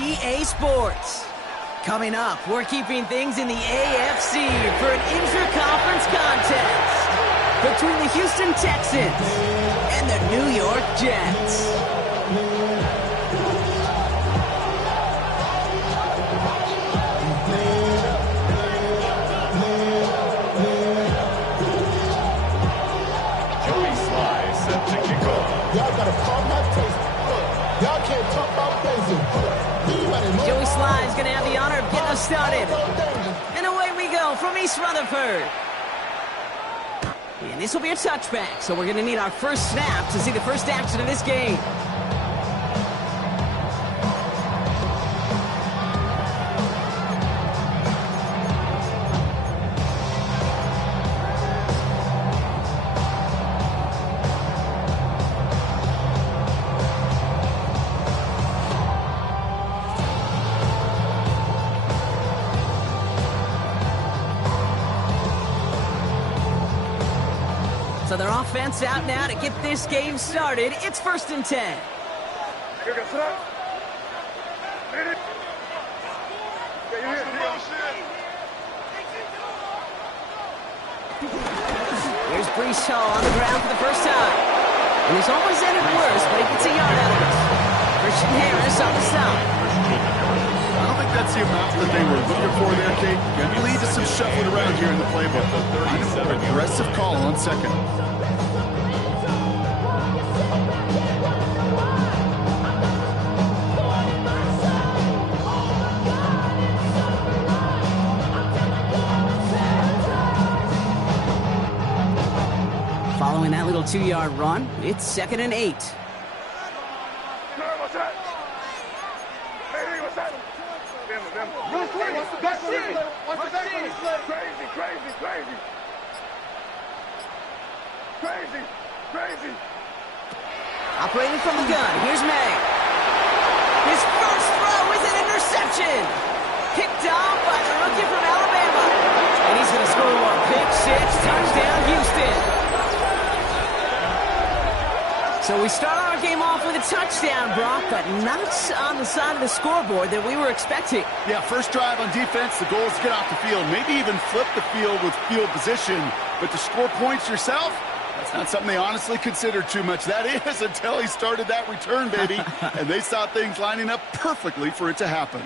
EA Sports. Coming up, we're keeping things in the AFC for an intra-conference contest between the Houston Texans and the New York Jets. Joey Sly is going to have the honor of getting us started. And away we go from East Rutherford. And this will be a touchback, so we're going to need our first snap to see the first action of this game. So their offense out now to get this game started. It's 1st and 10. Here's Brees Hall on the ground for the first time. And he's almost ended worse, but he gets a yard out of it. Christian Harris on the stop. I don't think that's the amount that they were looking for there, Kate. Going to lead to some shuffling around here in the playbook. Aggressive call on second. Following that little 2-yard run, it's 2nd and 8. Crazy. Operating from the gun, here's May. His first throw is an interception. Picked off by the rookie from Alabama. And he's going to score one. Pick six, touchdown, Houston. So we start our game off with a touchdown, Brock, but not on the side of the scoreboard that we were expecting. Yeah, first drive on defense, the goal is to get off the field, maybe even flip the field with field position. But to score points yourself, that's not something they honestly considered too much. That is until he started that return, baby. And they saw things lining up perfectly for it to happen.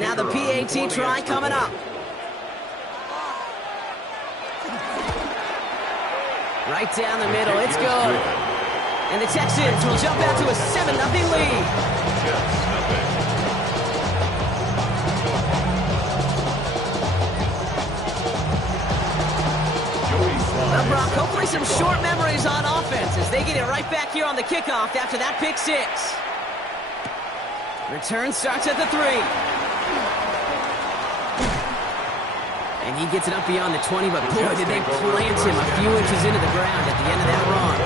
Now the PAT try coming up. Right down the middle, it's good. And the Texans will jump out to a 7-0 lead. Well, Brock, hopefully some short memories on offense as they get it right back here on the kickoff after that pick six. Return starts at the 3. And he gets it up beyond the 20, but boy, did they plant him a few inches into the ground at the end of that run.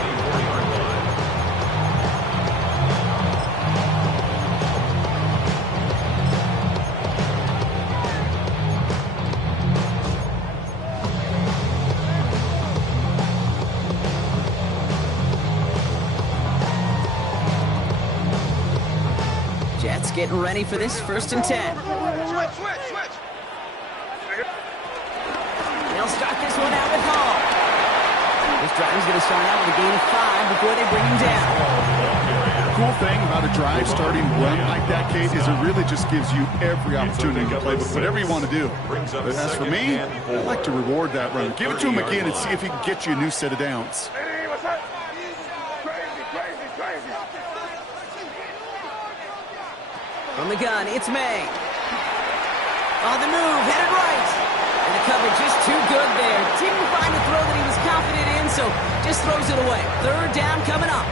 Jets getting ready for this 1st and 10. They'll start this one out with Hall. This drive is going to start out with a gain of 5 before they bring him down. The cool thing about a drive starting run like that, Kate, is it really just gives you every opportunity to play with whatever you want to do. But as for me, I like to reward that run. Give it to him again and see if he can get you a new set of downs. From the gun, it's May. On the move, headed right. And the coverage just too good there. Didn't find the throw that he was confident in, so just throws it away. 3rd down coming up.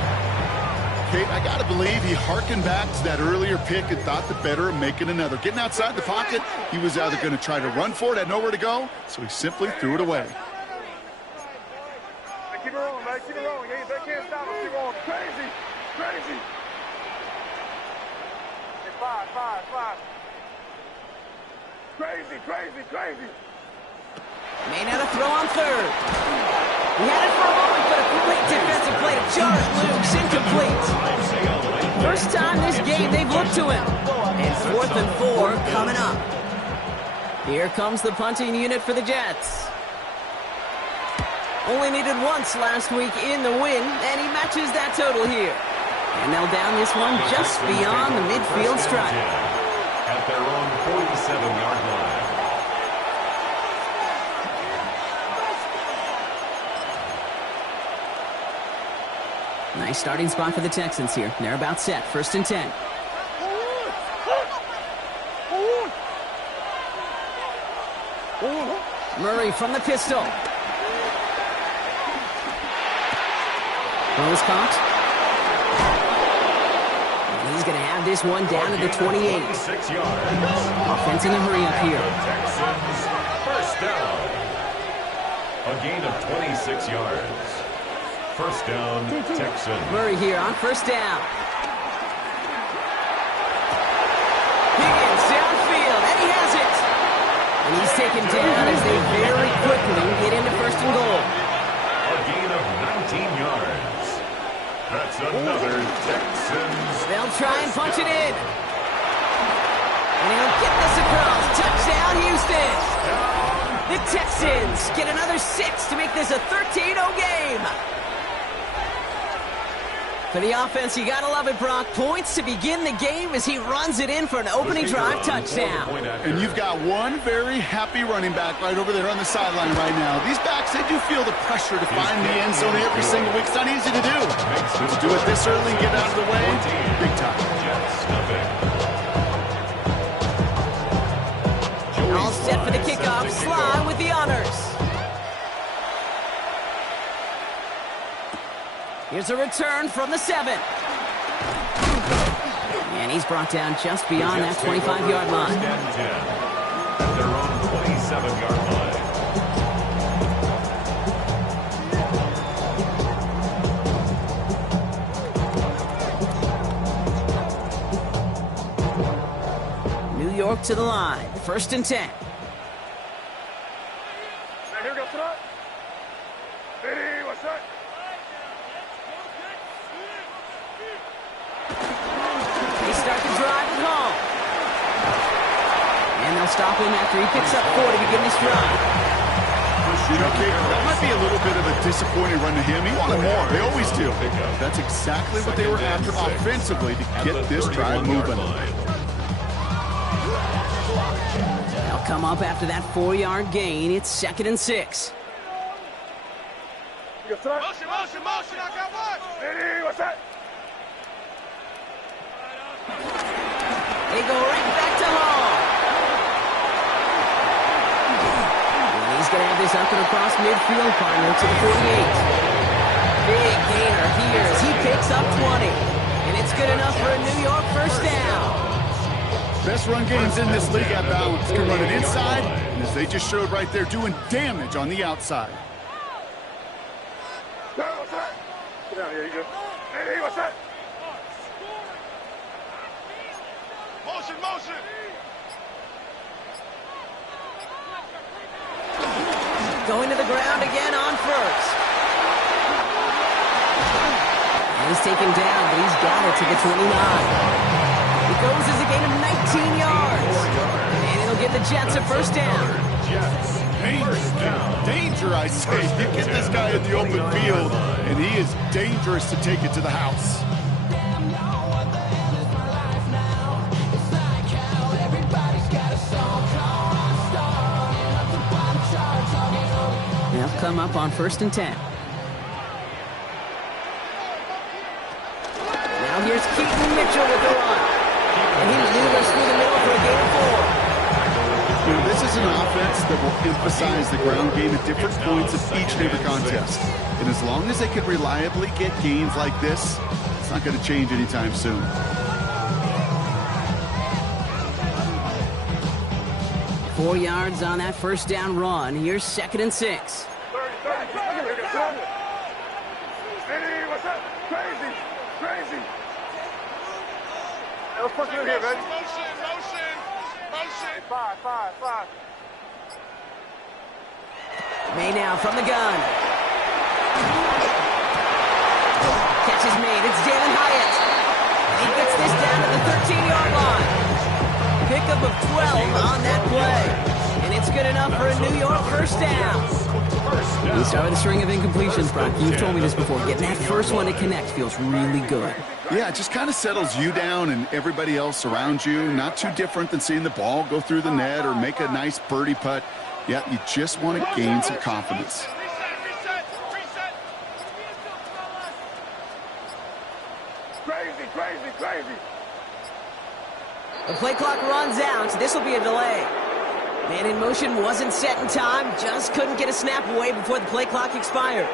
Kate, I got to believe he hearkened back to that earlier pick and thought the better of making another. Getting outside the pocket, he was either going to try to run for it, had nowhere to go, so he simply threw it away. Keep it rolling, man. Keep it rolling. They can't stop us. Keep rolling. Crazy. Five. Crazy. May not have throw on 3rd. He had it for a moment, but a great defensive play to jar it loose, incomplete. it to him. And 4th and 4 coming up. Here comes the punting unit for the Jets. Only needed once last week in the win, and he matches that total here. And they'll down this one just beyond the midfield stripe. At their own 47-yard line. Nice starting spot for the Texans here. They're about set. 1st and 10. Murray from the pistol. Throw is caught. And he's going to have this one down to the 28. 6 yards. Offense in a hurry up here. Texans, first down. A gain of 26 yards. First down, Texans. Murray here on 1st down. Higgins downfield, and he has it. And he's taken down as they very quickly get into 1st and goal. A gain of 19 yards. That's another Texans. They'll try and punch it in. And he'll get this across. Touchdown, Houston. The Texans get another 6 to make this a 13-0 game. For the offense, you gotta love it, Brock. Points to begin the game as he runs it in for an opening drive touchdown. And you've got one very happy running back right over there on the sideline right now. These backs, they do feel the pressure to find the end zone every single week. It's not easy to do. But to do it this early and get out of the way, big time. All set for the kickoff. Sly with the honors. Here's a return from the 7. And he's brought down just beyond that 25-yard line. At their own 27-yard line. New York to the line. 1st and 10. Here we go, tonight. Hey, what's that? They start the drive at home. And they'll stop him after he picks up 4 to begin this drive. You know, Kate, that might be a little bit of a disappointing run to him. He wanted more. They always do. That's exactly what they were after offensively to get this drive moving. They'll come up after that 4-yard gain. It's 2nd and 6. Motion, motion, motion. I got one. Hey, what's that? They go right back to home. And he's going to have this up and across midfield, partner, to the 48. Big gainer here as he picks up 20. And it's good enough for a New York 1st down. Best run games in this league at balance. Can run it inside, and as they just showed right there, doing damage on the outside. Hey, what's that? Get down here, you go. Hey, what's that? Motion, motion. Going to the ground again on 1st. And he's taken down, but he's got it to the 29. It goes as a gain of 19 yards. And it'll give the Jets a 1st down. Danger, I say. You get this guy in the open field, and he is dangerous to take it to the house. They'll come up on 1st and 10. Now here's Keaton Mitchell with the run. And he maneuvers through the middle for a gain of 4. You know, this is an offense that will emphasize the ground game at different points of each and every contest. And as long as they can reliably get gains like this, it's not going to change anytime soon. Four yards on that 1st down run. Here's 2nd and 6. 30. Hey, what's that? Crazy. Hey, let's push it in here, baby. Motion. Five. May now from the gun. Catch is made. It's Jalen Hyatt. He gets this down to the 13-yard pickup of 12 on that play. And it's good enough for a New York first down. We start with a string of incompletions, Brock. You've told me this before. Getting that first one to connect feels really good. Yeah, it just kind of settles you down and everybody else around you. Not too different than seeing the ball go through the net or make a nice birdie putt. Yeah, you just want to gain some confidence. Crazy. The play clock runs out. This will be a delay. Man in motion wasn't set in time. Just couldn't get a snap away before the play clock expired.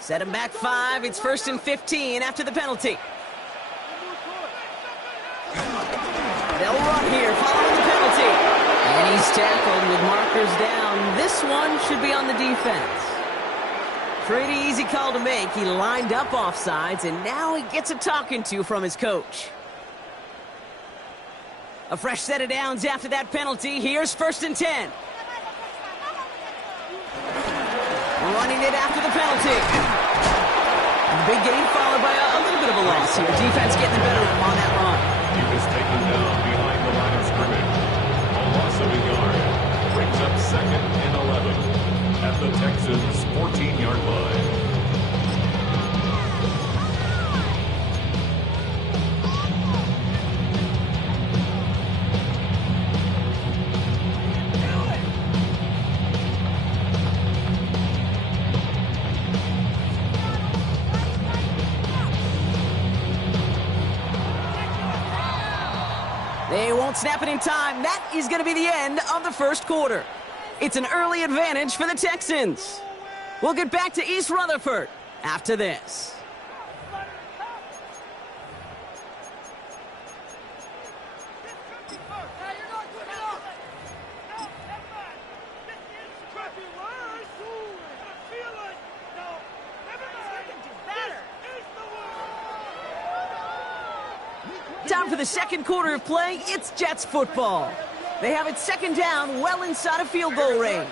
Set him back 5. It's 1st and 15 after the penalty. They'll run here following the penalty. And he's tackled with markers down. This one should be on the defense. Pretty easy call to make. He lined up offsides, and now he gets a talking to from his coach. A fresh set of downs after that penalty. Here's 1st and 10. Running it after the penalty. And the big gain followed by a little bit of a loss here. Defense getting the better of him on that run. He was taken down behind the line of scrimmage. A loss of a yard. Brings up 2nd and 11 at the Texans' 14-yard line. They won't snap it in time. That is going to be the end of the first quarter. It's an early advantage for the Texans. We'll get back to East Rutherford after this. Time for the second quarter of play. It's Jets football. They have it 2nd down, well inside of field goal range.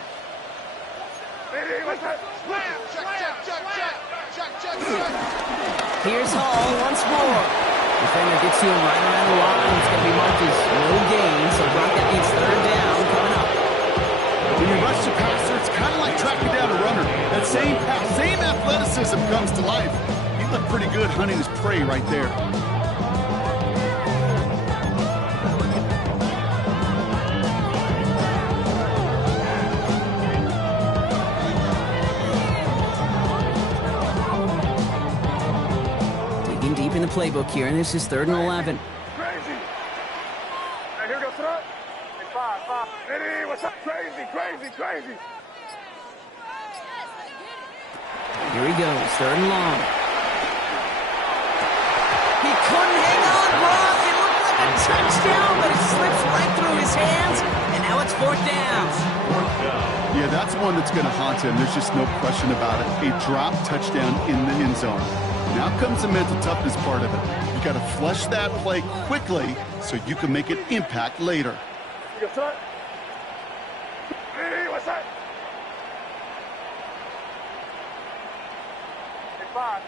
Here's Hall once more. Defender gets to him right around the line. It's going to be marked as no gain, so Brock, that means 3rd down coming up. When you rush the passer, it's kind of like tracking down a runner. That same pass, same athleticism comes to life. He looked pretty good hunting his prey right there. Deep in the playbook here, and this is 3rd and 11. Crazy. Hey, here goes front. Hey, 5. Hey, what's up? Crazy. Here he goes, 3rd and long. He couldn't hang on, Brock. It looked like a touchdown, but it slips right through his hands, and now it's 4th down. Yeah, that's one that's going to haunt him. There's just no question about it. A drop touchdown in the end zone. Now comes the mental toughness part of it. You got to flush that play quickly so you can make an impact later. You go front. Hey, what's that? Hey, 5.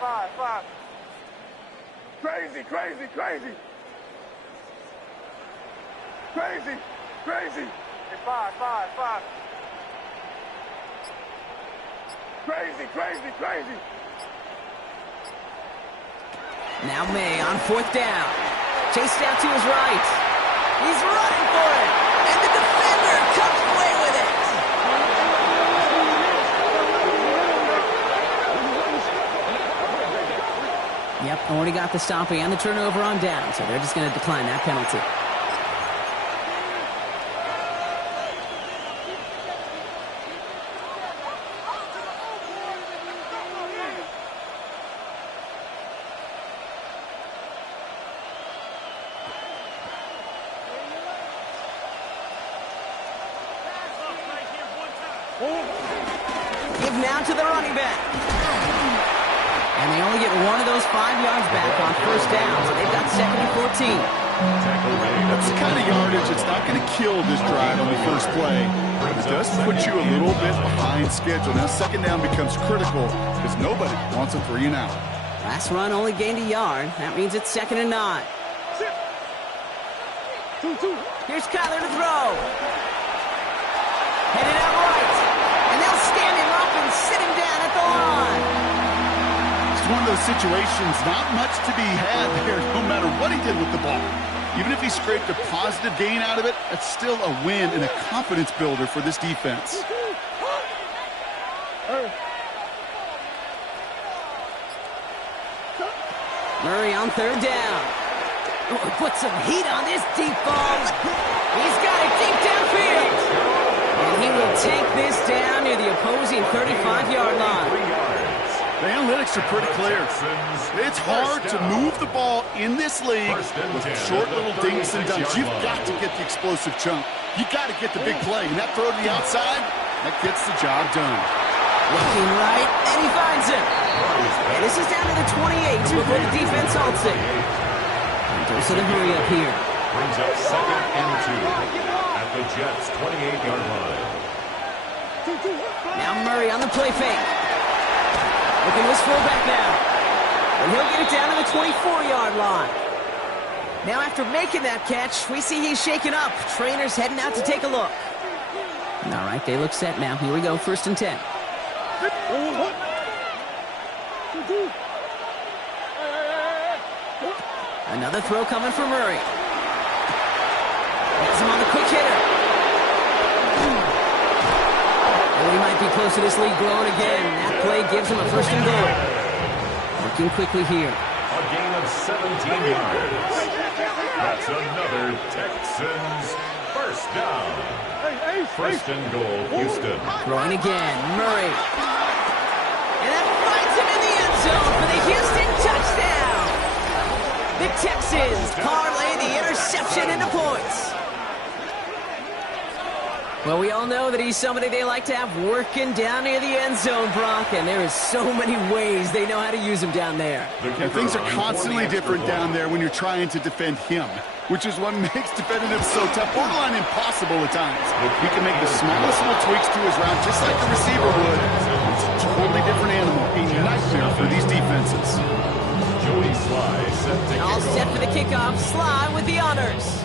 Crazy. Hey, 5. Crazy. Now May on 4th down. Chased out to his right. He's running for it. And the defender comes away with it. Yep, already got the stop and the turnover on down, so they're just going to decline that penalty. Give now to the running back. And they only get one of those 5 yards back on first down, so they've got 2nd and 14. That's the kind of yardage that's not going to kill this drive on the first play. But it does put you a little bit behind schedule. Now 2nd down becomes critical because nobody wants a 3 and out. Last run only gained a yard. That means it's 2nd and 9. Here's Kyler to throw. Headed out right. And they'll stand him up and sit him down at the line. It's one of those situations, not much to be had there no matter what he did with the ball. Even if he scraped a positive gain out of it, that's still a win and a confidence builder for this defense. Murray on 3rd down. Oh, put some heat on this deep ball. He's got it deep downfield. And he will take this down near the opposing 35-yard line. The analytics are pretty clear. It's hard to move the ball in this league with short little dinks and dunks. You've got to get the explosive chunk. You've got to get the big play. And that throw to the outside, that gets the job done. Looking right, and he finds him. And this is down to the 28 before the defense halts it. Goes to the hurry up here. Brings up 2nd and 2 at the Jets' 28-yard line. Now Murray on the play fake. Looking to his fullback now. And he'll get it down to the 24-yard line. Now after making that catch, we see he's shaken up. Trainer's heading out to take a look. All right, they look set now. Here we go, 1st and 10. Another throw coming from Murray. Has him on the quick hitter. And he might be close to this lead growing again. That play gives him a 1st and goal. Working quickly here. A gain of 17 yards. That's another Texans 1st down. 1st and goal, Houston. Throwing again, Murray. And that finds him in the end zone for the Houston touchdown. The Texans parlay the interception into points. Well, we all know that he's somebody they like to have working down near the end zone, Brock, and there is so many ways they know how to use him down there. And things are constantly different down there when you're trying to defend him, which is what makes defending him so tough, borderline impossible at times. He can make the smallest little tweaks to his route, just like a receiver would. It's a totally different animal, a nightmare for these defenses. Joey Sly set to All set for the kickoff. Sly with the honors.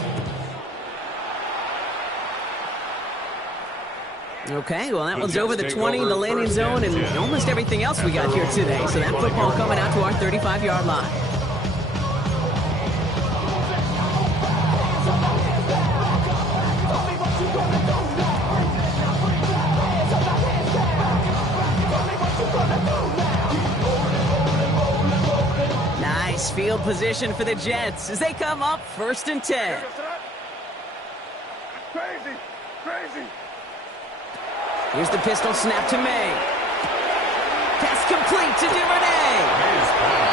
Okay, well, that one's over the 20, the landing zone, and almost everything else we got here today. So that football coming out to our 35-yard line. Nice field position for the Jets as they come up 1st and 10. Crazy, crazy. Here's the pistol snap to May. Pass complete to Duvernay.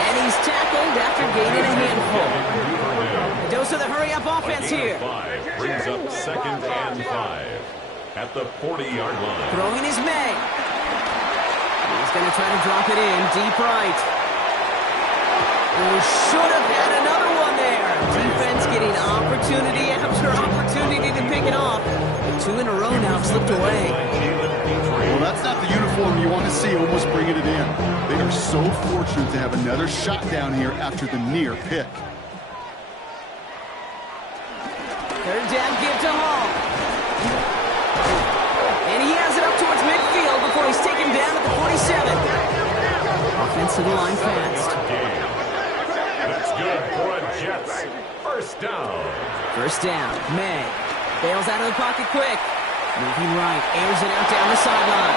And he's tackled after gaining a handful. A dose of the hurry-up offense here. Brings up 2nd and 5 at the 40-yard line. Throwing is May. He's going to try to drop it in deep right. Oh, should have had another one there. Defense getting opportunity after opportunity to pick it off. But 2 in a row now have slipped away. Well, that's not the uniform you want to see almost bringing it in. They are so fortunate to have another shot down here after the near pick. 3rd down, give to Hall. And he has it up towards midfield before he's taken down at the 47. Offense to the line fast. That's good for a Jets 1st down. 1st down, May. Bails out of the pocket quick. Moving right, airs it out down the sideline.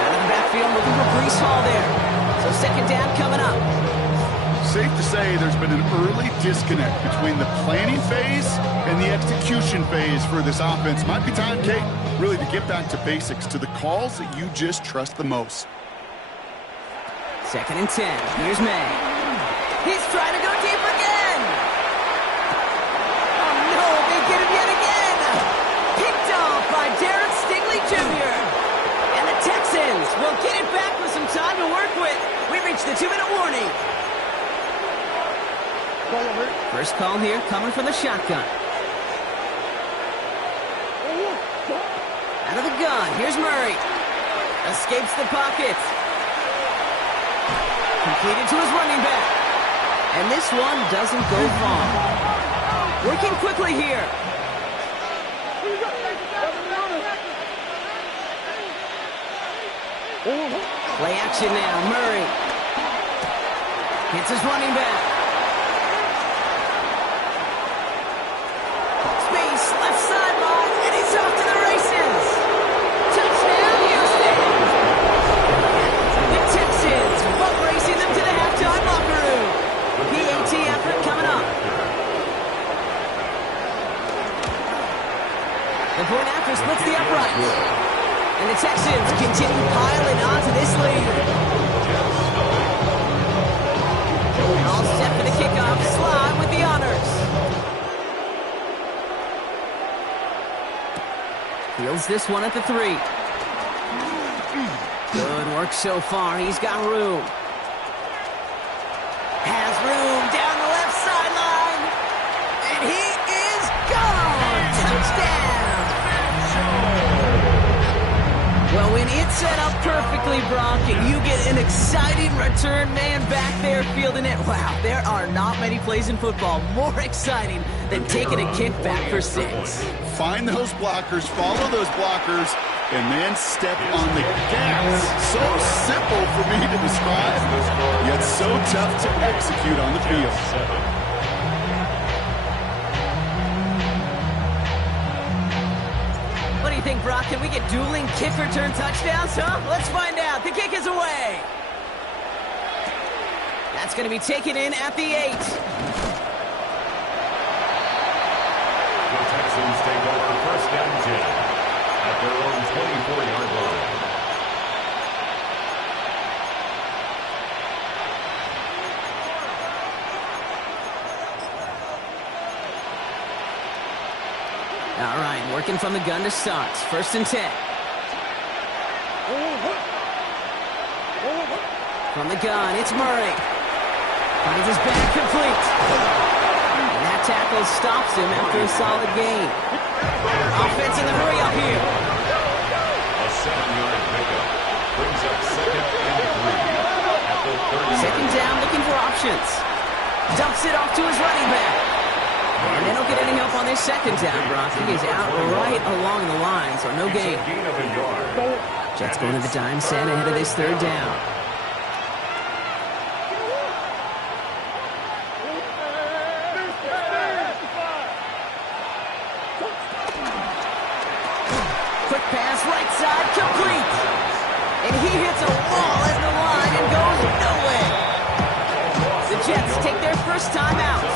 Out of the backfield, looking for Breece Hall there. So 2nd down coming up. Safe to say there's been an early disconnect between the planning phase and the execution phase for this offense. Might be time, Kate, really to get back to basics, to the calls that you just trust the most. 2nd and 10. Here's May. He's trying to go deep again. Oh, no, they get him yet again. Picked off by Derek Stingley Jr. And the Texans will get it back with some time to work with. We reach the 2-minute warning. First call here coming from the shotgun. Out of the gun, here's Murray. Escapes the pocket. Completed to his running back. And this one doesn't go far. Working quickly here. Play action now, Murray. Hits his running back. Space, left sideline, and he's off to the races. Touchdown, Houston. The Texans boat racing them to the halftime locker room. PAT effort coming up. The point after splits the uprights. And the Texans continue piling onto this lead. All set for the kickoff. Slide with the honors. Fields this one at the 3. Good work so far. He's got room. Has room down the left sideline. And he is gone. Touchdown. Well, when it's set up perfectly, Brock, and you get an exciting return man back there fielding it, wow, there are not many plays in football more exciting than taking a kick back for 6. Find those blockers, follow those blockers, and then step on the gas. So simple for me to describe, yet so tough to execute on the field. What do you think, Brock? Can we get dueling kick return touchdowns, huh? Let's find out. The kick is away. That's going to be taken in at the 8. The Texans take over first down 10 at their own 24-yard line. All right, working from the gun to start. First and 10. From the gun, it's Murray. Finds his back complete. And that tackle stops him after a solid gain. Offense in the hurry up here. A 7-yard pickup brings up second and 3 at the 30. Second down, looking for options. Dumps it off to his running back. And they don't get any help on this second down, Brock. He is out right along the line, so no gain. Gain of a yard. Jets going to the dime set ahead of this third down. Quick pass, right side, complete. And he hits a wall at the line and goes nowhere. The Jets take their first time out.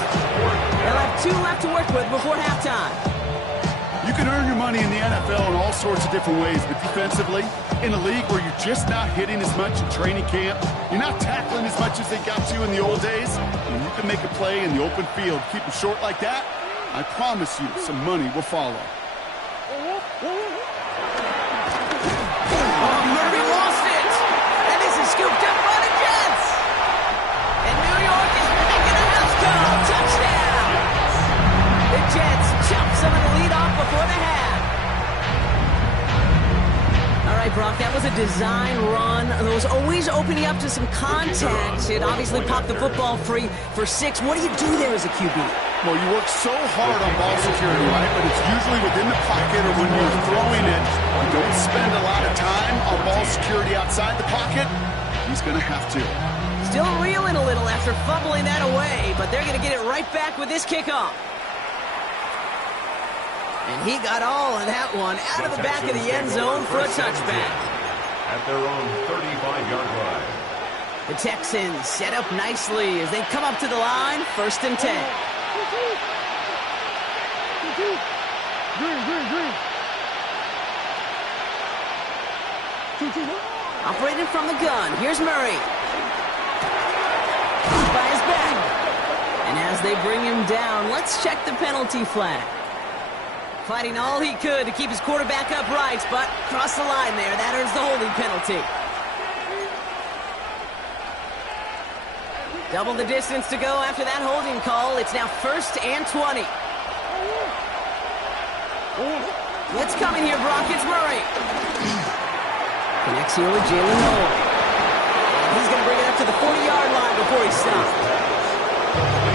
They'll have 2 left to work with before halftime. You can earn your money in the NFL in all sorts of different ways, but defensively, in a league where you're just not hitting as much in training camp, you're not tackling as much as they got to in the old days, and you can make a play in the open field, keep it short like that, I promise you some money will follow. Oh, Murray lost it! And this is scooped up by the Jets! And New York is making a house call. Touchdown! The Jets chop some of the lead off before the half. All right, Brock, that was a design run. It was always opening up to some contact. It obviously popped the football free for 6. What do you do there as a QB? Well, you work so hard on ball security, right? But it's usually within the pocket or when you're throwing it. You don't spend a lot of time on ball security outside the pocket. He's going to have to. Still reeling a little after fumbling that away, but they're going to get it right back with this kickoff. And he got all of that one out of the back of the end zone for a touchback. At their own 35-yard line. The Texans set up nicely as they come up to the line, first and 10. Operated from the gun, here's Murray. By his back. And as they bring him down, let's check the penalty flag. Fighting all he could to keep his quarterback upright, but crossed the line there. That earns the holding penalty. Double the distance to go after that holding call. It's now 1st and 20. Let's come in here, Brock. It's Murray. Connects here with Jalen Noel. And he's going to bring it up to the 40-yard line before he's stopped.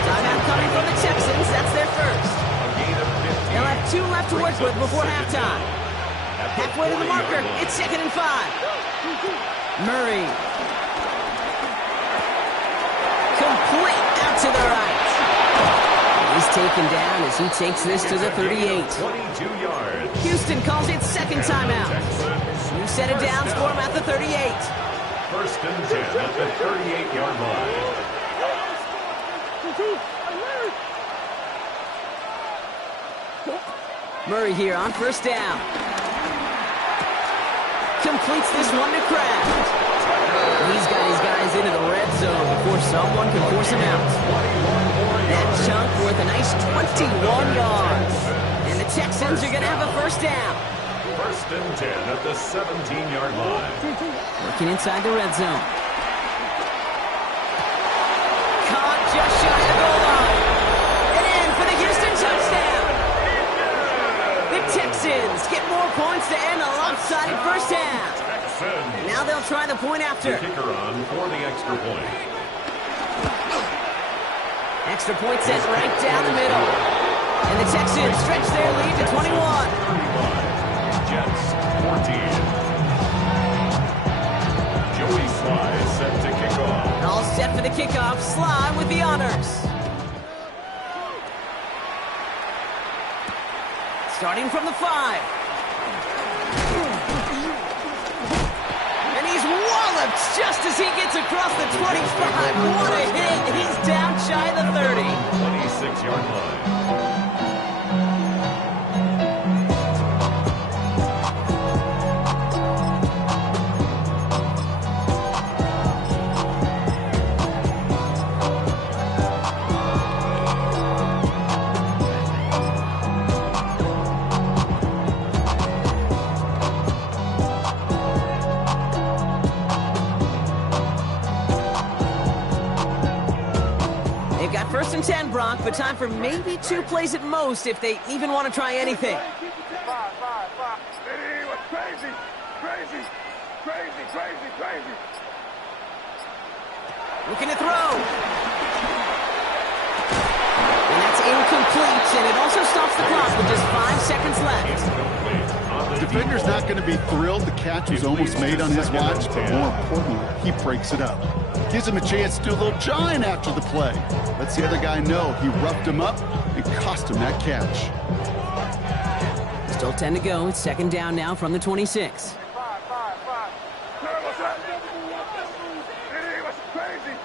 Timeout coming from the Texans. That's their first. They'll have 2 left to work with before halftime. Halfway to the marker. It's 2nd and 5. Murray. Complete out to the right. He's taken down as he takes this to the 38. 22 yards. Houston calls it second timeout. You set it down for him at the 38. 1st and 10 at the 38-yard line. Murray here on 1st down. Completes this one to Kraft. He's got his guys into the red zone before someone can force him out. That chunk worth a nice 21 yards. And the Texans are going to have a 1st down. 1st and 10 at the 17-yard line. Working inside the red zone. Caught just shy of the goal line. And in for the Houston touchdown. The Texans get more points to end a lopsided 1st half. Now they'll try the point after. The kicker on for the extra point. Extra point sent right down the middle. And the Texans stretch their lead to 21. 35. Jets 14. Joey Sly set to kick off. All set for the kickoff. Sly with the honors. Starting from the 5. And he's walloped just as he gets across the 25. What a hit. He's down shy of the 30. 26-yard line. They've got 1st and 10, Brock, but time for maybe 2 plays at most if they even want to try anything. 5. It was crazy. Looking to throw. And that's incomplete, and it also stops the clock with just 5 seconds left. Defender's not going to be thrilled the catch was almost made on his watch, but more importantly, he breaks it up. Gives him a chance to do a little jawing after the play. Lets the other guy know he roughed him up and cost him that catch. Still 10 to go. It's 2nd down now from the 26. 5. It was crazy.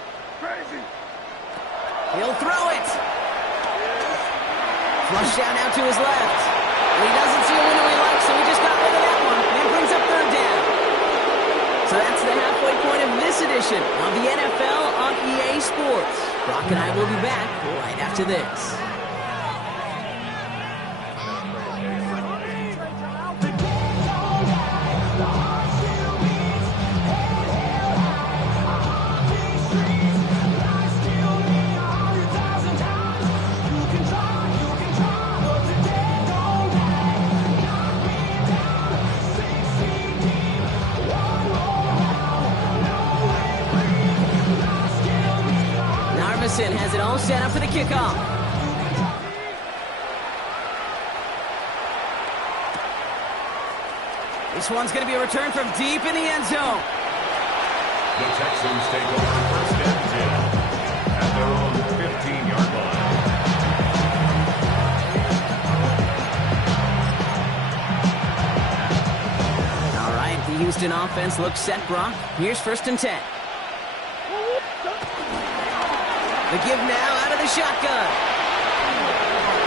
He'll throw it. Flush down out to his left. And he doesn't see a window he likes, so he just got rid of that one. And brings up 3rd down. So that's the halfway point of this edition of the NFL on EA Sports. Brock and I will be back right after this. Has it all set up for the kickoff. This one's going to be a return from deep in the end zone. The Texans take over 1st and 10 at their own 15-yard line. All right, the Houston offense looks set, Brock. Here's 1st and 10. The give now out of the shotgun.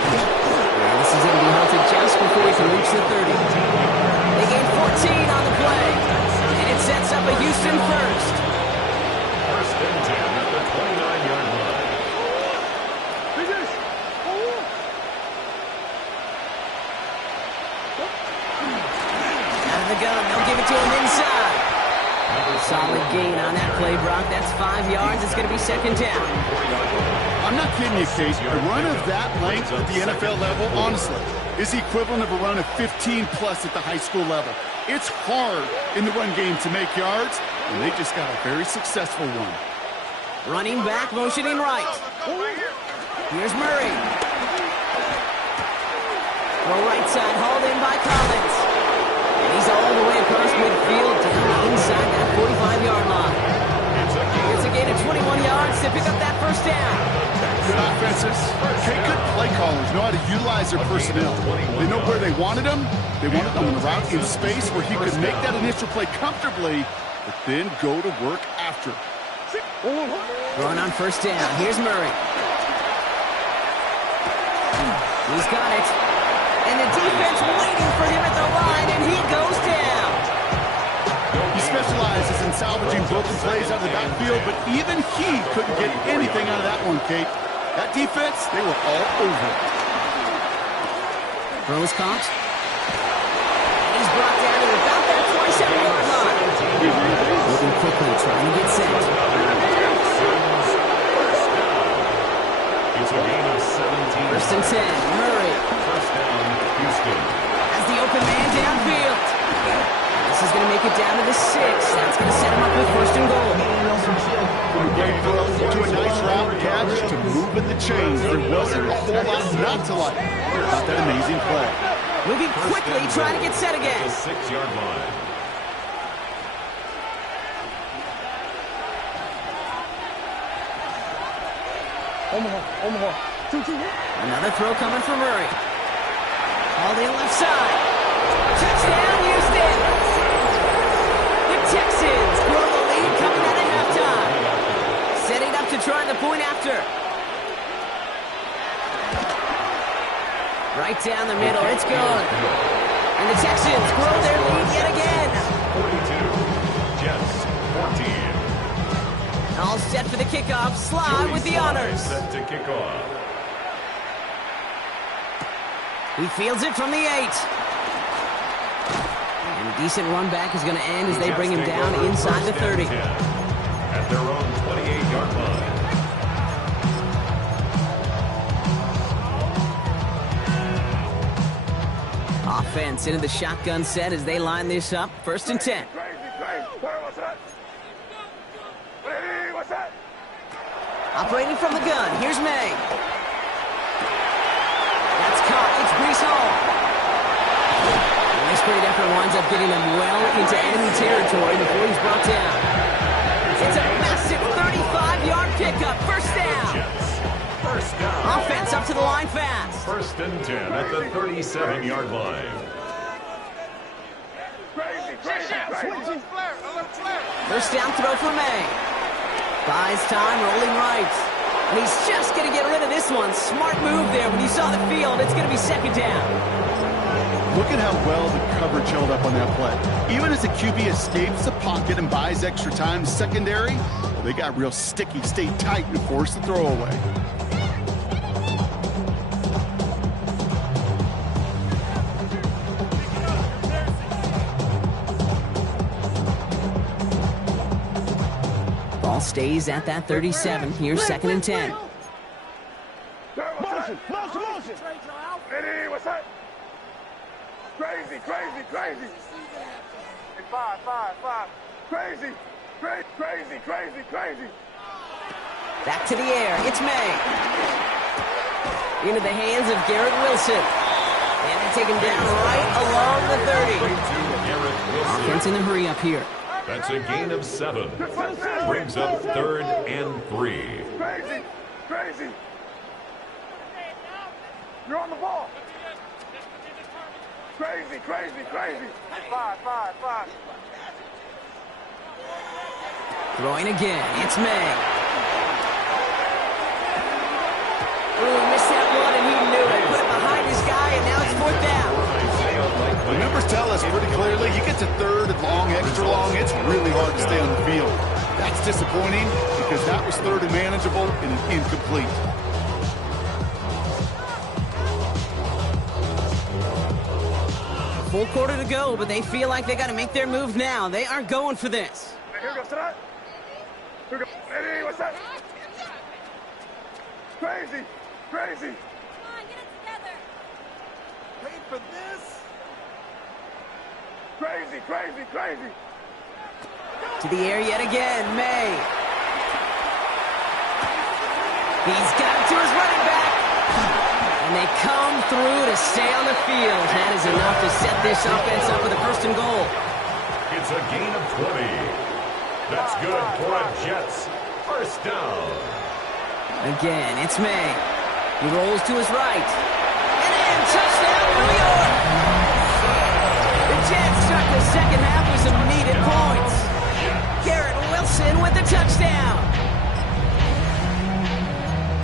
And this is going to be halted just before he can reach the 30. They gain 14 on the play. And it sets up a Houston 1st. 1st and 10 at the 29-yard line. Out of the gun, they'll give it to him inside. Solid gain on that play, Brock. That's 5 yards. It's going to be second down. I'm not kidding you, Case. A run of that length at the NFL level, honestly, is the equivalent of a run of 15-plus at the high school level. It's hard in the run game to make yards, and they just got a very successful one. Running back, motioning right. Here's Murray. Throw right side, hauled in by Collins. And he's all the way across midfield down inside that 45-yard line. It's a gain of 21 yards to pick up that first down. Good offenses. Okay, good play callers know how to utilize their personnel. They know where they wanted them. They wanted them on the route in space where he could make that initial play comfortably, but then go to work after. Throwing on first down. Here's Murray. He's got it. And the defense waiting for him at the line, and he goes down. He specializes in salvaging broken plays out of the backfield, but even he couldn't get anything out of that one, Kate. That defense, they were all over it. Throw is caught. He's brought down to about that 27-yard line. Moving quickly, trying to get set. It's a gain of 17. First and 10, Murray. First down, Houston. Has the open man downfield. This is going to make it down to the 6. That's going to set him up with first and goal. From a great throw to a nice route catch to moving the chains. There wasn't a whole lot not to like about that amazing play. Moving quickly, trying to get set again. The 6-yard line. Another throw coming from Murray. Hauled in left side. Touchdown, Houston! The Texans grow the lead coming out of halftime. Setting up to try the point after. Right down the middle, it's good. And the Texans grow their lead yet again. 42, Jets, 14. All set for the kickoff. Sly with the honors. Set to kick off. He fields it from the 8. And a decent run back is going to end as they bring him down inside the 30. At their own 28-yard line. Offense into the shotgun set as they line this up. First and 10. Operating from the gun, here's May. That's caught, it's Brees Hall. Nice great effort winds up getting them well into enemy territory before he's brought down. It's a massive 35-yard pickup, first down. First down. Offense up to the line fast. First and 10 at the 37-yard line. First down throw for May. Buys time, rolling right. And he's just going to get rid of this one. Smart move there when you saw the field. It's going to be second down. Look at how well the coverage held up on that play. Even as the QB escapes the pocket and buys extra time secondary, well, they got real sticky, stayed tight and forced the throwaway. Ball stays at that 37. Here's second and 10. Motion. Eddie, what's that? Crazy. Five. Crazy. Back to the air. It's May. Into the hands of Garrett Wilson. And they take him down right along the 30. Offense in a hurry up here. That's a gain of 7. Brings up 3rd and 3. Crazy. You're on the ball. Crazy. Five. Throwing again. It's May. Ooh, he missed that one, and he knew it. Put it behind his guy, and now it's fourth down. The numbers tell us pretty clearly, you get to third and long, extra long, it's really hard to stay on the field. That's disappointing because that was third and manageable and incomplete. Full quarter to go, but they feel like they got to make their move now. They are going for this. Here we go, strut. Here we go. Ready, what's up? Crazy, crazy. Come on, get it together. Wait for this. Crazy, crazy, crazy. To the air yet again, May. He's got it to his running back. And they come through to stay on the field. That is enough to set this offense up with a first and goal. It's a gain of 20. That's good for a Jets first down. Again, it's May. He rolls to his right. And in, touchdown, New York! The Jets start the second half with some needed points. Garrett Wilson with the touchdown.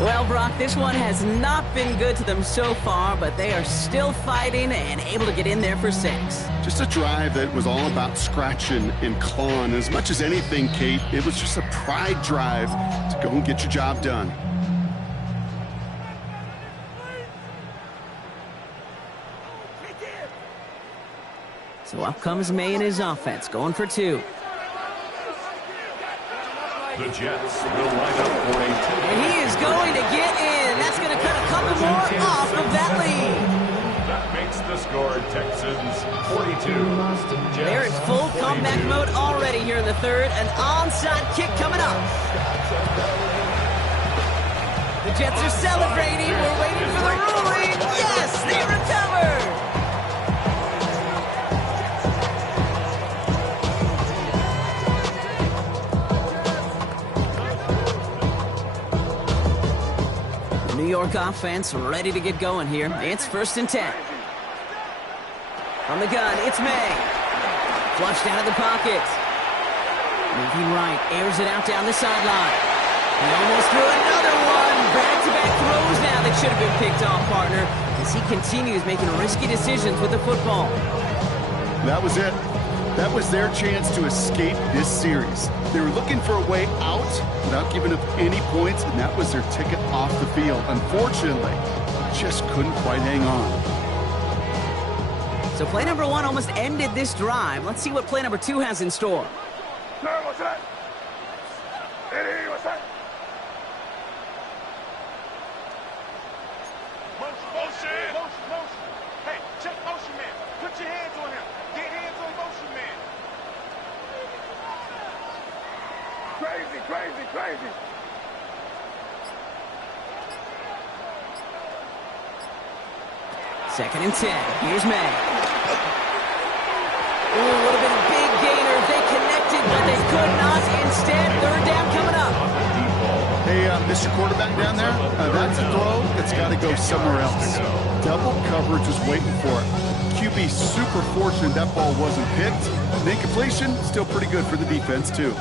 Well, Brock, this one has not been good to them so far, but they are still fighting and able to get in there for 6. Just a drive that was all about scratching and clawing. As much as anything, Kate, it was just a pride drive to go and get your job done. So up comes May and his offense, going for 2. The Jets will line up for a And he is going to get in. That's going to cut a couple more off of that lead. That makes the score Texans 42. They're in full comeback mode already here in the third. An onside kick coming up. The Jets are celebrating. We're waiting for the ruling. Yes, they recovered. New York offense ready to get going here. It's 1st and 10. From the gun, it's May. Flushed out of the pocket. Moving right, airs it out down the sideline. He almost threw another one. Back-to-back throws now that should have been picked off, partner, as he continues making risky decisions with the football. That was it. That was their chance to escape this series. They were looking for a way out without giving up any points, and that was their ticket off the field. Unfortunately, just couldn't quite hang on. So play number 1 almost ended this drive. Let's see what play number 2 has in store. Sir, what's that? Ready, what's that? Motion. Hey, check motion, man. Put your hands on him. Get hands on motion, man. Crazy, crazy, crazy. Second and 10. Here's May. Ooh, would have been a big gainer if they connected, but they could not. Instead, third down coming up. Hey, Mr. Quarterback down there, that's a throw that's got to go somewhere else. Double coverage was waiting for it. QB super fortunate that ball wasn't picked. And incompletion, still pretty good for the defense, too.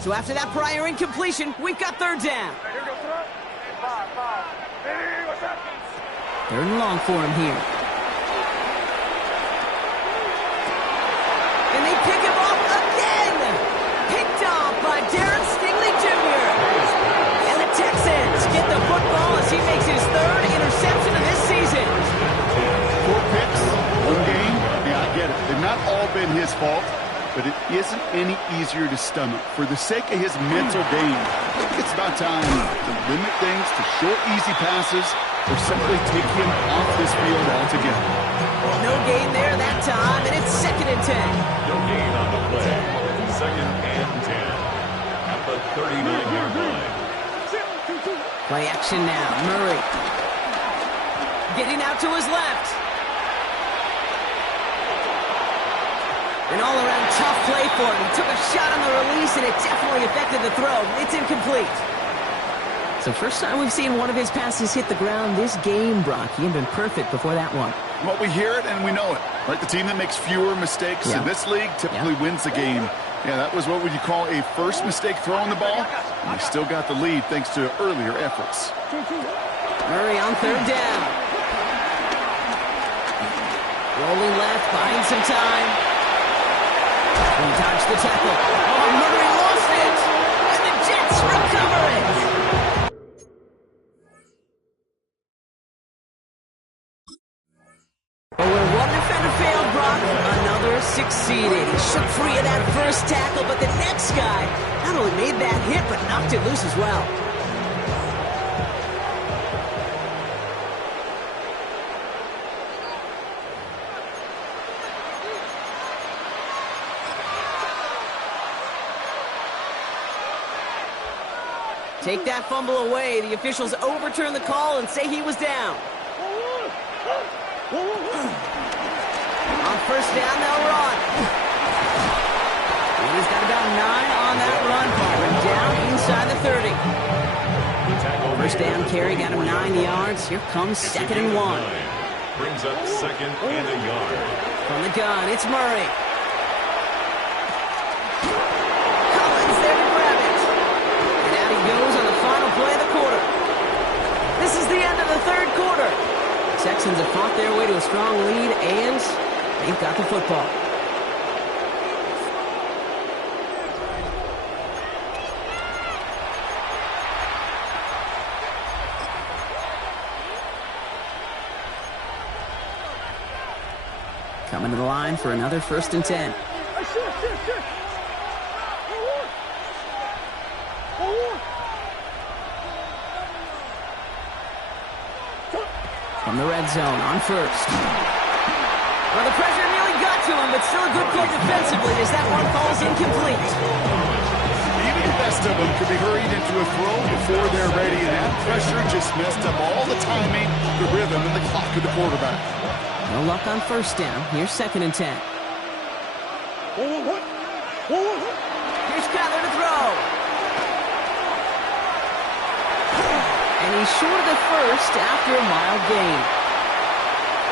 So after that prior incompletion, we've got third down. Here we go, sir. 5. Ready, what's up? Third and long for him here. And they pick him off again. Picked off by Darren Stingley Jr. And the Texans get the football as he makes his third interception of this season. 4 picks, 1 game. Yeah, I get it. They've not all been his fault, but it isn't any easier to stomach. For the sake of his mental game, I think it's about time to limit things to short, easy passes or simply take him off this field altogether. No gain there that time, and it's 2nd and 10. No gain on the play. 2nd and 10 at the 39-yard line. Play action now. Murray getting out to his left. An all-around tough play for him. He took a shot on the release, and it definitely affected the throw. It's incomplete. So first time we've seen one of his passes hit the ground this game, Brock. He had been perfect before that one. Well, we hear it and we know it. Right, the team that makes fewer mistakes in this league typically wins the game. Yeah, that was what would you call a first mistake throwing the ball. And they still got the lead thanks to earlier efforts. Murray on third down. Rolling left, buying some time. He dodged the tackle. Oh, Murray lost it. And the Jets recover it. But where one defender failed, Brock, another succeeded. He shook free of that first tackle, but the next guy not only made that hit, but knocked it loose as well. Take that fumble away. The officials overturn the call and say he was down. On first down, they'll run. And he's got about 9 on that run, partner. Down inside the 30. First down carry got him 9 yards. Here comes 2nd and 1. Brings up 2nd and a yard. From the gun, it's Murray. Collins there to grab it. And out he goes on the final play of the quarter. This is the end of the 3rd quarter. The Texans have fought their way to a strong lead, and they've got the football. Coming to the line for another 1st and 10. From the red zone on first. Well, the pressure nearly got to him, but still a good play defensively as that one falls incomplete. Even the best of them could be hurried into a throw before they're ready, and that pressure just messed up all the timing, the rhythm, and the clock of the quarterback. No luck on first down. Here's 2nd and 10. Here's Kyler to throw. And he's short of the first after a mild gain.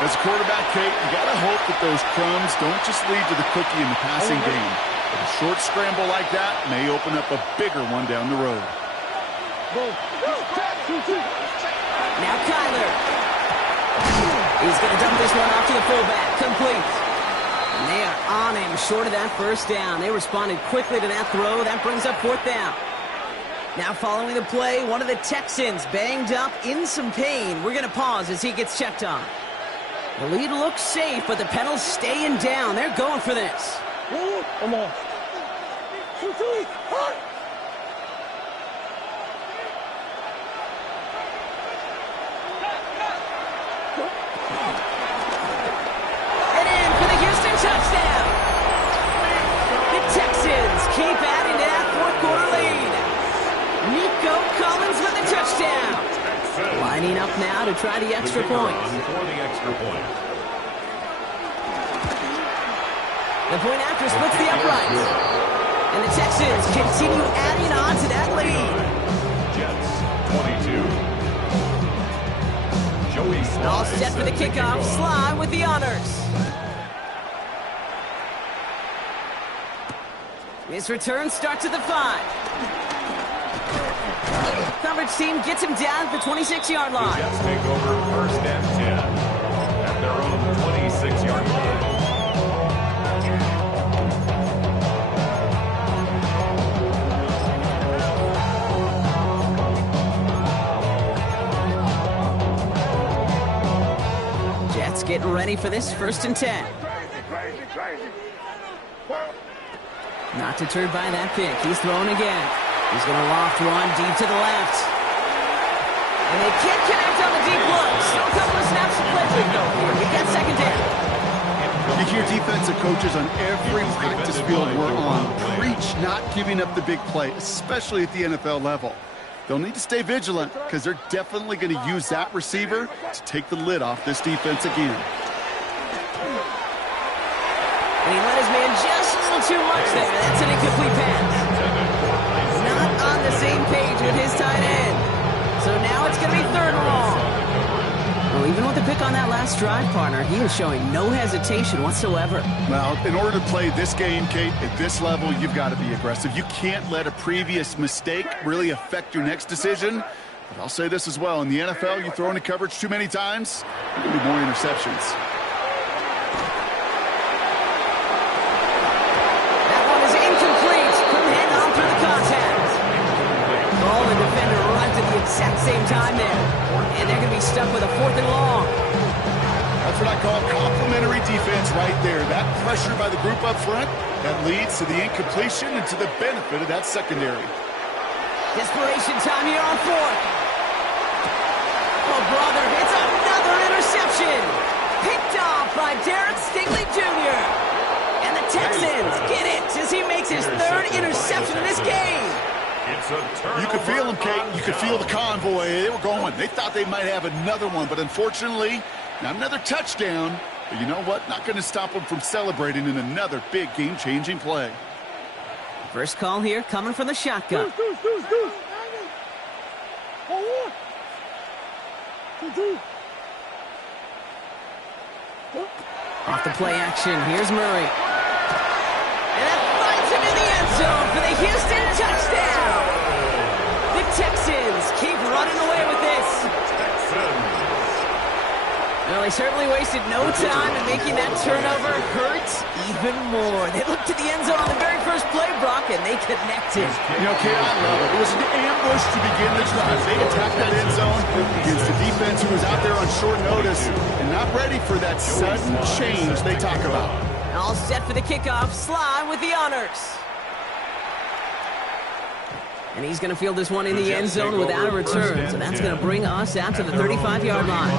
As a quarterback, Kate, you got to hope that those crumbs don't just lead to the cookie in the passing game. But a short scramble like that may open up a bigger one down the road. Now Kyler. He's going to dump this one off to the fullback. Complete. And they are on him short of that first down. They responded quickly to that throw. That brings up 4th down. Now following the play, one of the Texans banged up in some pain. We're going to pause as he gets checked on. The lead looks safe, but the pedals staying down. They're going for this. Come on. And in for the Houston touchdown. The Texans keep adding to that 4th quarter lead. Nico Collins with the touchdown. Lining up now to try the extra point. For the extra point. The point after splits the uprights. And the Texans continue adding on to that lead. Jets 22. Joey Sly All set for the kickoff. Sly with the honors. His return starts at the 5. Coverage team gets him down at the 26-yard The line. Jets take over 1st and 10 at their own 26-yard line. Jets getting ready for this 1st and 10. Not deterred by that pick. He's throwing again. He's going to loft one deep to the left. And they can't connect on the deep look. Still a couple of snaps to play with, though. Here, we got 2nd down. You hear defensive coaches on every practice field we're on preach not giving up the big play, especially at the NFL level. They'll need to stay vigilant because they're definitely going to use that receiver to take the lid off this defense again. And he let his man just a little too much there. That's an incomplete pass. Not on the same page with his tight end. So now it's going to be 3rd and long. Well, even with the pick on that last drive, partner, he is showing no hesitation whatsoever. Well, in order to play this game, Kate, at this level, you've got to be aggressive. You can't let a previous mistake really affect your next decision. But I'll say this as well. In the NFL, you throw into coverage too many times, there'll be more interceptions. That one is incomplete. Couldn't hang on through the contact. Ball and defender arrived at the exact same time there. And they're going to be stuck with a 4th and long. That's That's what I call complementary defense right there. That pressure by the group up front, that leads to the incompletion and to the benefit of that secondary. Desperation time here on fourth. Oh, brother, it's another interception. Picked off by Derek Stingley Jr. And the Texans get it as he makes his third interception of this game. You could feel them, Kate. You could feel the convoy. They were going. They thought they might have another one, but unfortunately, not another touchdown. But you know what? Not going to stop them from celebrating in another big game-changing play. First call here coming from the shotgun. Off the play action, here's Murray. And that finds him in the end zone for the Houston touchdown. The Texans keep running away with this. Well, they certainly wasted no time in making that turnover hurt even more. They looked to the end zone on the very first play, Brock, and they connected. You know, Kate, I love it. It was an ambush to begin the drive. They attacked that end zone against a defense who was out there on short notice and not ready for that sudden change they talk about. All set for the kickoff. Sly with the honors. And he's going to field this one in the end zone without a return. So that's going to bring us out to the 35-yard line.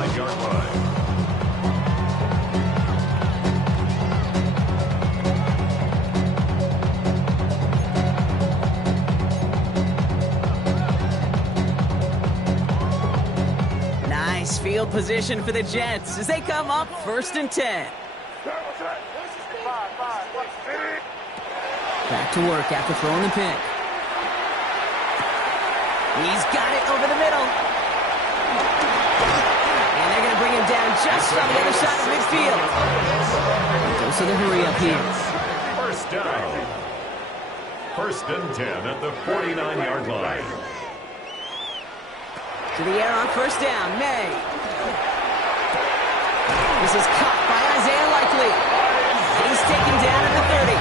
Nice field position for the Jets as they come up 1st and 10. Back to work after throwing the pick. He's got it over the middle. And they're going to bring him down just on the other side of midfield. Dose of the hurry up here. First down. 1st and 10 at the 49-yard line. To the air on 1st down, May. This is caught by Isaiah Likely. He's taken down at the 30.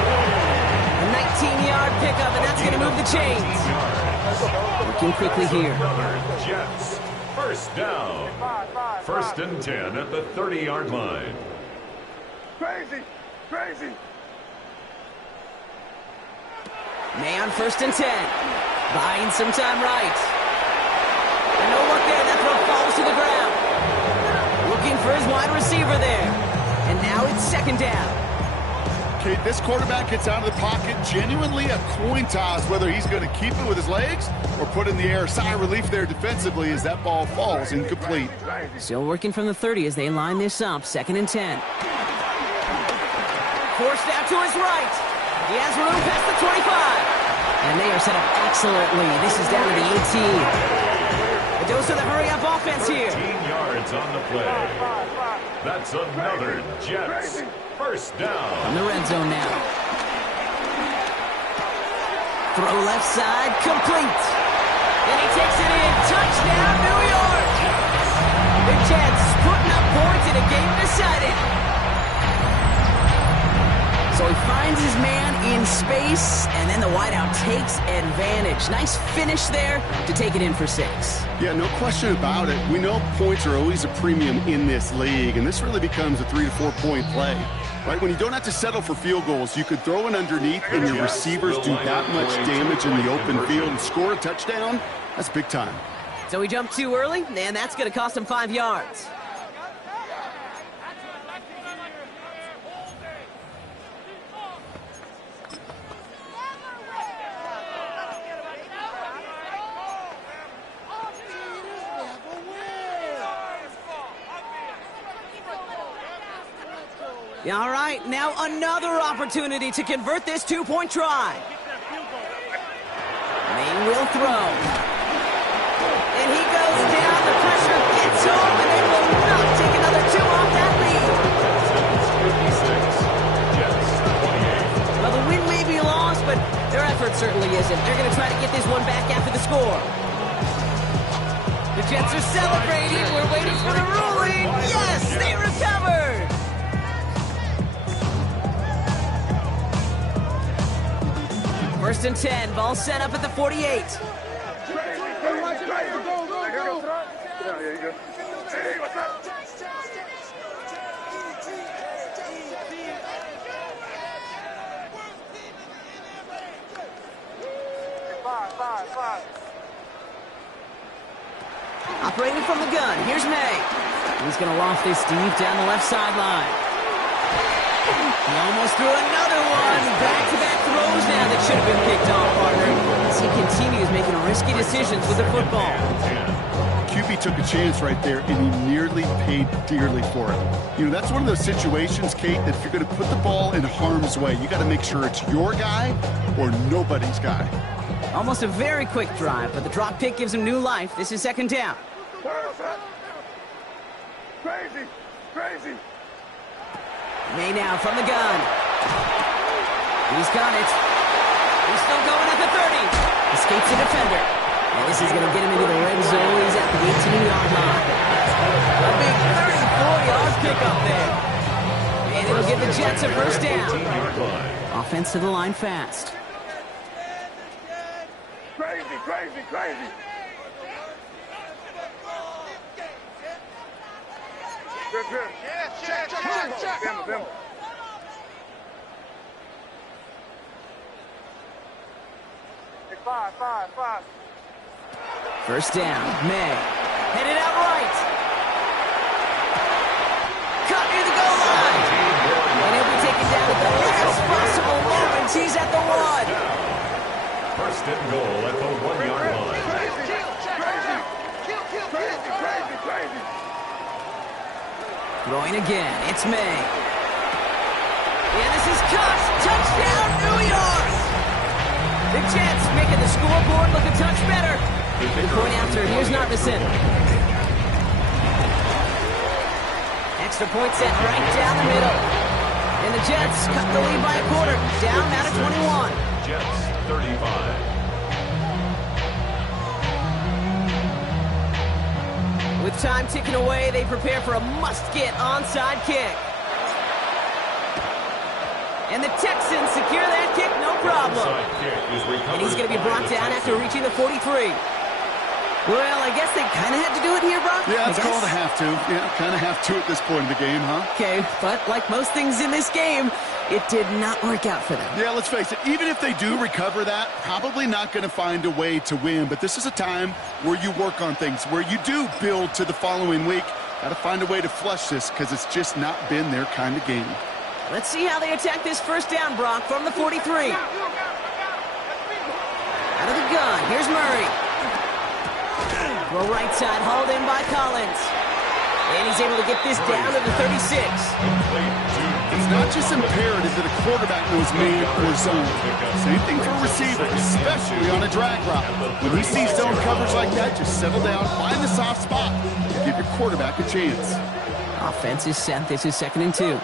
A 19-yard pickup, and that's going to move the chains. Working quickly here. Jets. 1st down. 1st and 10 at the 30-yard line. Crazy. May on 1st and 10. Buying some time right. And no look there. That throw falls to the ground. Looking for his wide receiver there. And now it's 2nd down. Kate, this quarterback gets out of the pocket, genuinely a coin toss, whether he's going to keep it with his legs or put it in the air. Sigh of relief there defensively as that ball falls incomplete. Still working from the 30 as they line this up. 2nd and 10. Forced out to his right. He has room past the 25. And they are set up excellently. This is down to the 18. A dose of the hurry-up offense here. 18 yards on the play. That's another Jets. 1st down. On the red zone now. Throw left side, complete. And he takes it in. Touchdown, New York. The Jets putting up points in a game decided. So he finds his man in space, and then the wideout takes advantage. Nice finish there to take it in for 6. Yeah, no question about it. We know points are always a premium in this league, and this really becomes a 3 to 4 point play. Right, when you don't have to settle for field goals, you could throw it underneath and your receivers do that much damage in the open field and score a touchdown. That's big time. So he jumped too early, and that's going to cost him 5 yards. All right, now another opportunity to convert this 2-point try. May will throw. And he goes down. The pressure gets home, and they will not take another 2 off that lead. Well, the win may be lost, but their effort certainly isn't. They're going to try to get this one back after the score. The Jets are celebrating. We're waiting for the ruling. Yes, they recovered. First and 10, ball set up at the 48. Operating from the gun, here's May. He's going to loft this deep down the left sideline. He almost threw another one. Back-to-back throws now that should have been picked off, partner. As he continues making risky decisions with the football. QB took a chance right there, and he nearly paid dearly for it. You know, that's one of those situations, Kate, that if you're going to put the ball in harm's way, you got to make sure it's your guy or nobody's guy. Almost a very quick drive, but the drop pick gives him new life. This is second down. Crazy. May now from the gun. He's got it. He's still going at the 30. Escapes the defender. And this is going to get him into the red zone. He's at the 18-yard line. A big 34-yard pickup there. And it'll give the Jets a first down. Offense to the line fast. Crazy. Good. Check. Bama. Hey, five. First down, May. Headed out right. Cut near the goal line. And he'll be taken down at the last possible moment. He's at the 1. First and goal at the 1-yard line. Crazy. Throwing again, it's May. And this is cut. Touchdown, New York! The Jets making the scoreboard look a touch better. The point after, here's Narvison. Extra point set right down the middle. And the Jets cut the lead by a quarter. Down now to 21. Jets 35. With time ticking away, they prepare for a must-get onside kick. And the Texans secure that kick, no problem. And he's going to be brought down after reaching the 43. Well, I guess they kind of had to do it here, Brock. Yeah, it's called a have to. Yeah, kind of have to at this point in the game, huh? Okay, but like most things in this game, it did not work out for them. Yeah, let's face it, even if they do recover that, probably not going to find a way to win. But this is a time where you work on things, where you do build to the following week. Got to find a way to flush this because it's just not been their kind of game. Let's see how they attack this first down, Brock, from the 43. Out of the gun, here's Murray. Throw right side, hauled in by Collins. And he's able to get this down to the 36. It's not just imperative that a quarterback knows man or zone. Same thing for a receiver, especially on a drag route. When he sees zone coverage like that, just settle down, find the soft spot, and give your quarterback a chance. Offense is set. This is 2nd and 2.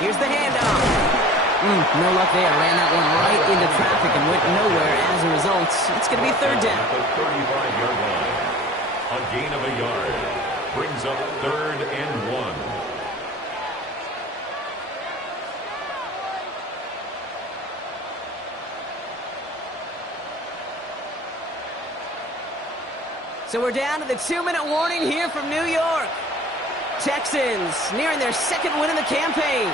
Here's the handoff. No luck there. Ran that one right into traffic and went nowhere as a result. It's going to be 3rd down. The 35-yard line. A gain of a yard. Brings up 3rd and 1. So we're down to the 2-minute warning here from New York. Texans nearing their 2nd win in the campaign.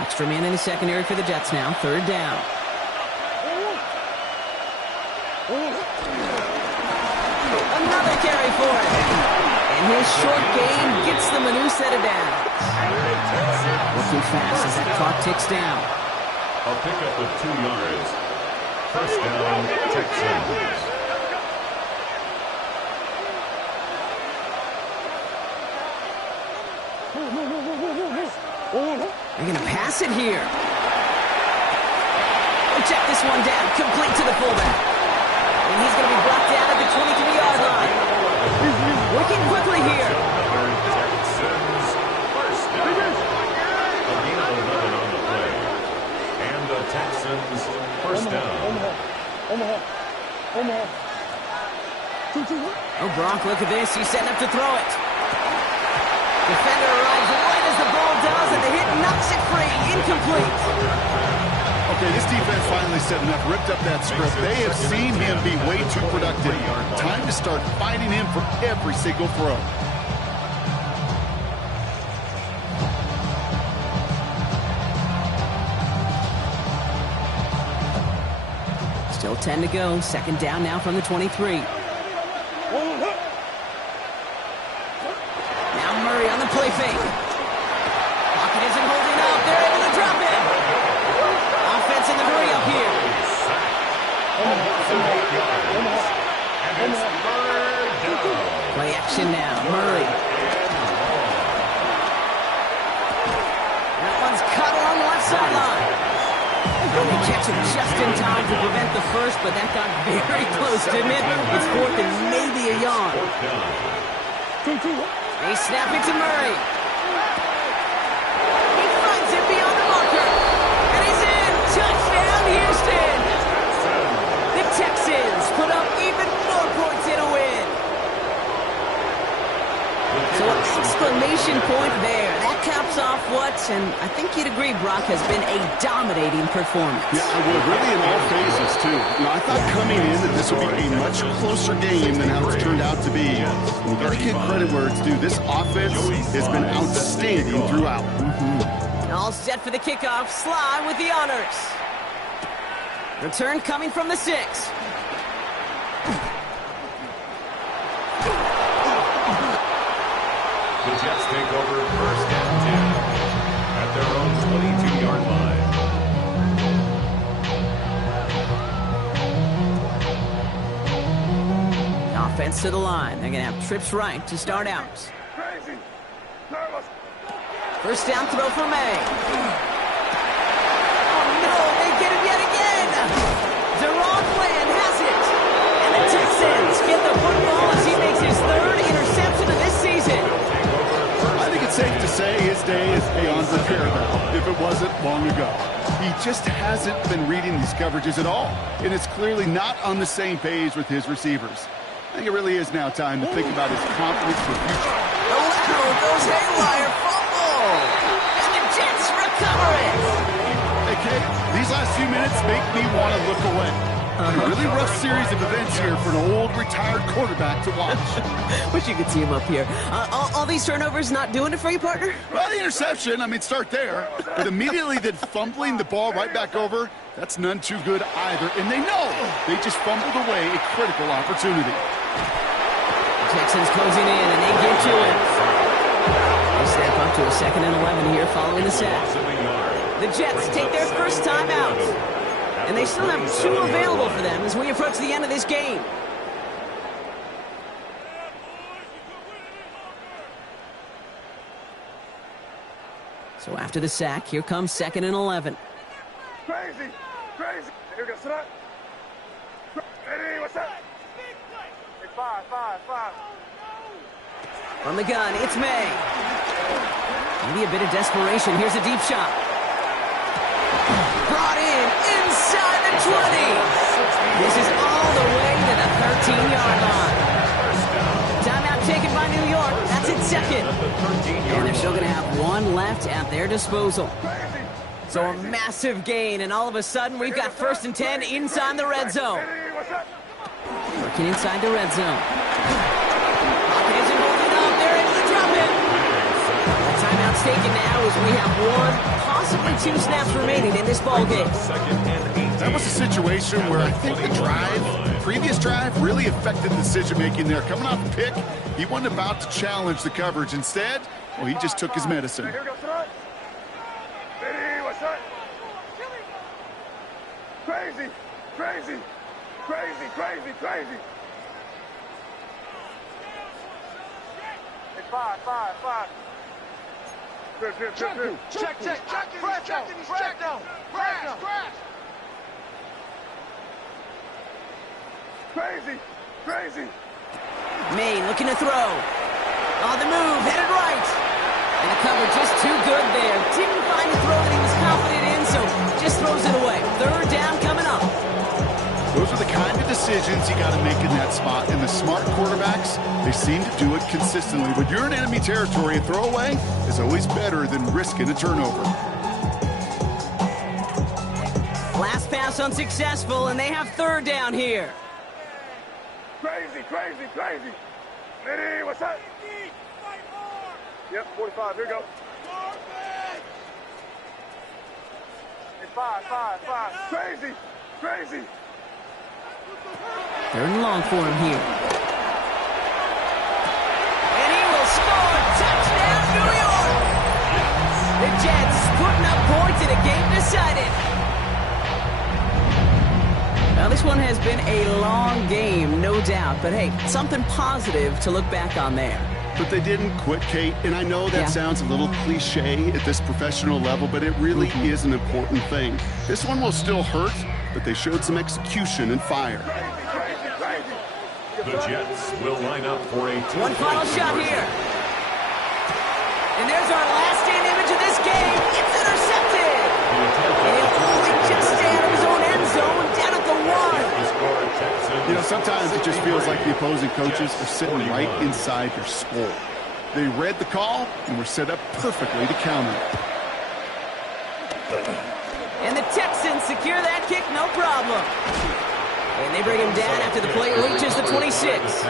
Extra man in the secondary for the Jets now. 3rd down. Another carry for it. And his short gain gets them a new set of downs. Looking fast as that clock ticks down. A pickup of 2 yards. First down, Texans. They're going to pass it here. We'll check this one down, complete to the fullback. And he's going to be brought down at the 23-yard line. Working quickly here. Texans, first down. A gain of 11 on the play. And the Texans, first down. Oh, Brock, look at this. He's setting up to throw it. Defender arrives right as the ball does, and the hit knocks it free. Incomplete. Okay, this defense finally set enough, ripped up that script. They have seen him be way too productive. Time to start fighting him for every single throw. Still 10 to go. Second down now from the 23. Now Murray on the play fake. Pocket isn't holding up. They're able to drop it. Offense in the hurry up here. Play action now. Murray. That one's cut along the left sideline. They catch him just in time to prevent the first, but that got very close, didn't it? It's fourth and maybe a yard. They snap it to Murray. He finds it beyond the marker. And he's in. Touchdown, Houston. The Texans put up even more points in a win. So an exclamation point there. That caps off what, and I think you'd agree, Brock, has been a dominating performance. Yeah, I would. Really in all phases, too. I thought coming in that this would be a much closer game than how it's turned out to be. And you got to give credit where it's due. This offense has been outstanding throughout. All set for the kickoff. Sly with the honors. Return coming from the 6. The Jets take over first and 10 at their own 22-yard line. Offense to the line. They're going to have trips right to start out. Crazy. Nervous. First down throw for May. Oh, no, they get him yet again. Deron Bland has it. And the Texans get the football as he makes his third interception of this season. I think it's safe to say his day is beyond repair now, if it wasn't long ago. He just hasn't been reading these coverages at all, and it's clearly not on the same page with his receivers. I think it really is now time to think about his confidence for the future. The lateral goes haywire, fumble, and the Jets recover it. Hey, Kate, these last few minutes make me want to look away. A really rough series of events here for an old retired quarterback to watch. Wish you could see him up here. All these turnovers not doing it for you, partner? Well, the interception, start there. But immediately then fumbling the ball right back over, that's none too good either. And they know they just fumbled away a critical opportunity. Texans closing in, and they get to it. They step up to a 2nd and 11 here following the sack. The Jets take their first time out. And they still have 2 available for them as we approach the end of this game. So after the sack, here comes 2nd and 11. Crazy. Crazy. Here we go. Sit up. Hey, what's up? Hey, 5. From the gun, it's May. Maybe a bit of desperation. Here's a deep shot. Brought in inside the 20. This is all the way to the 13-yard line. Timeout taken by New York. That's its 2nd. And they're still going to have 1 left at their disposal. So a massive gain, and all of a sudden we've got 1st and 10 inside the red zone. Hey, what's up? Working inside the red zone. Pocket isn't holding up. They're able to drop it. The timeout's taken now as we have 1, possibly 2 snaps remaining in this ball game. That was a situation where I think the previous drive, really affected the decision-making there. Coming off the pick, he wasn't about to challenge the coverage. Instead, well, he just took his medicine. Hey, here we go. Sit up. Hey, what's up? Crazy. Hey, 5. Check. Press down. Crazy. May looking to throw. On the move, headed right. And the cover just too good there. Didn't find the throw that he was confident in, so just throws it away. 3rd down coming up. Those are the kind of decisions you got to make in that spot. And the smart quarterbacks, they seem to do it consistently. When you're in enemy territory, a throwaway is always better than risking a turnover. Last pass unsuccessful, and they have 3rd down here. Crazy. Hey, what's up? Yep, 45. Here we go. Hey, 5. Crazy. They're in long for him here. And he will score. Touchdown, New York! The Jets putting up points in a game decided. Now, this one has been a long game, no doubt. But, hey, something positive to look back on there. But they didn't quit, Kate, and I know that sounds a little cliche at this professional level, but it really is an important thing. This one will still hurt, but they showed some execution and fire. The Jets will line up for a One final shot here. And there's our last stand image of this game. It's intercepted. And he'll only just stay out of his own end zone down at the 1. You know, sometimes it just feels like the opposing coaches are sitting right inside your skull. They read the call and were set up perfectly to counter it. And the Texans secure that kick, no problem. And they bring him down after the play reaches the 26.